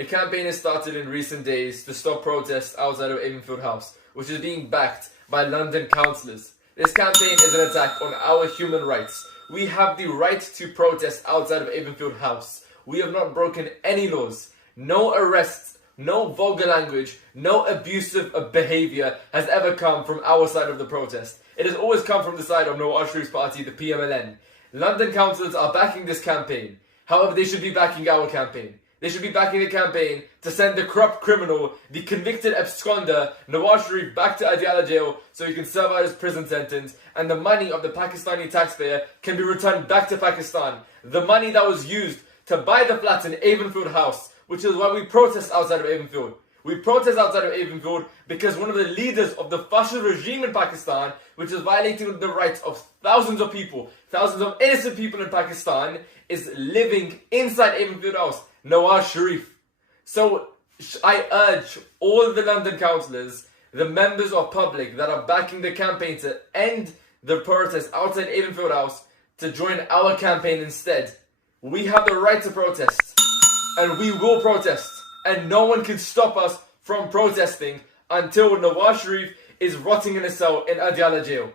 A campaign has started in recent days to stop protests outside of Avonfield House, which is being backed by London councillors. This campaign is an attack on our human rights. We have the right to protest outside of Avonfield House. We have not broken any laws. No arrests, no vulgar language, no abusive behaviour has ever come from our side of the protest. It has always come from the side of Nawaz Sharif's party, the PMLN. London councillors are backing this campaign. However, they should be backing our campaign. They should be backing the campaign to send the corrupt criminal, the convicted absconder, Nawaz Sharif back to Adiala jail so he can serve out his prison sentence, and the money of the Pakistani taxpayer can be returned back to Pakistan. The money that was used to buy the flats in Avonfield House, which is why we protest outside of Avonfield. We protest outside of Avonfield because one of the leaders of the fascist regime in Pakistan, which is violating the rights of thousands of people, thousands of innocent people in Pakistan, is living inside Avonfield House. Nawaz Sharif. So I urge all the London councillors, the members of public that are backing the campaign to end the protest outside Avonfield House, to join our campaign instead. We have the right to protest, and we will protest, and no one can stop us from protesting until Nawaz Sharif is rotting in a cell in Adiala jail.